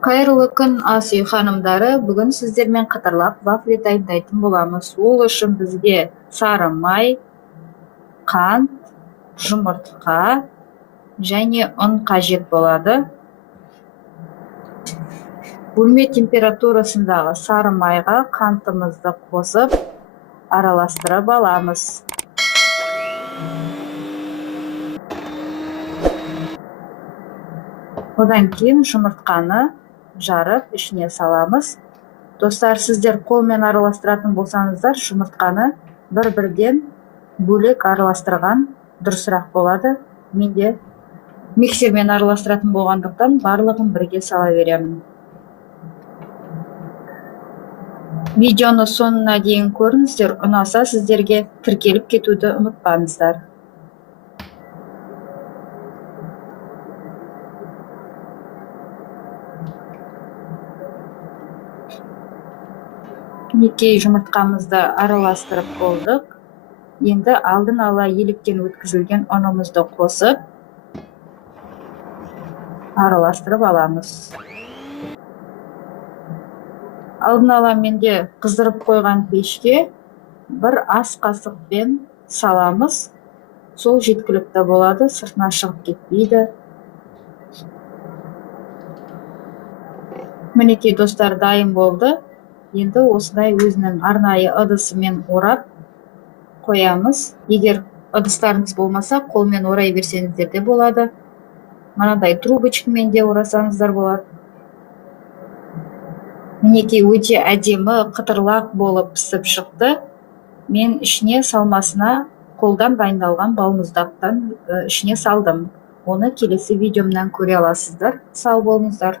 Қайырлы күн, ас үй ханымдары. Бүгін сіздермен қатарлап вафли дайындайтын боламыз. Ол үшін бізге сары май, қант, жұмыртқа және ұн қажет болады. Бөлме температурасындағы сары майға қантымызды қосып, араластырып аламыз. Одан кейін жұмыртқаны жарып, ішіне саламыз. Достар, сіздер қолмен араластыратын болсаңыздар, жұмыртқаны бір-бірден бөлек араластырған дұрысырақ болады. Менде миксермен араластыратын болғандықтан барлығын бірге сала беремін. Видеоны соңына дейін көріңіздер, ұнаса сіздерге тіркеліп кетуді ұмытпаңыздар. Мінекей жұмыртқамызды араластырып болдық. Енді алдын ала електен өткізілген ұнымызды қосып, араластырып аламыз. Алдын ала менде қыздырып қойған пешке бір ас қасықпен саламыз. Сол жеткілікті болады, сыртына шығып кетпейді. Мінекей достар, дайын болды. Енді осындай өзінің арнайы ыдысымен орап қоямыз. Егер ыдыстарыңыз болмаса, қолмен орай берсеңіздер де болады. Мынадай трубочкамен де орасаңыздар болады. Мінекей өте әдемі қытырлақ болып пісіп шықты. Мен ішіне салмасына қолдан дайындалған балмұздақтан ішіне салдым. Оны келесі видеомнан көре аласыздар. Сау болыңыздар.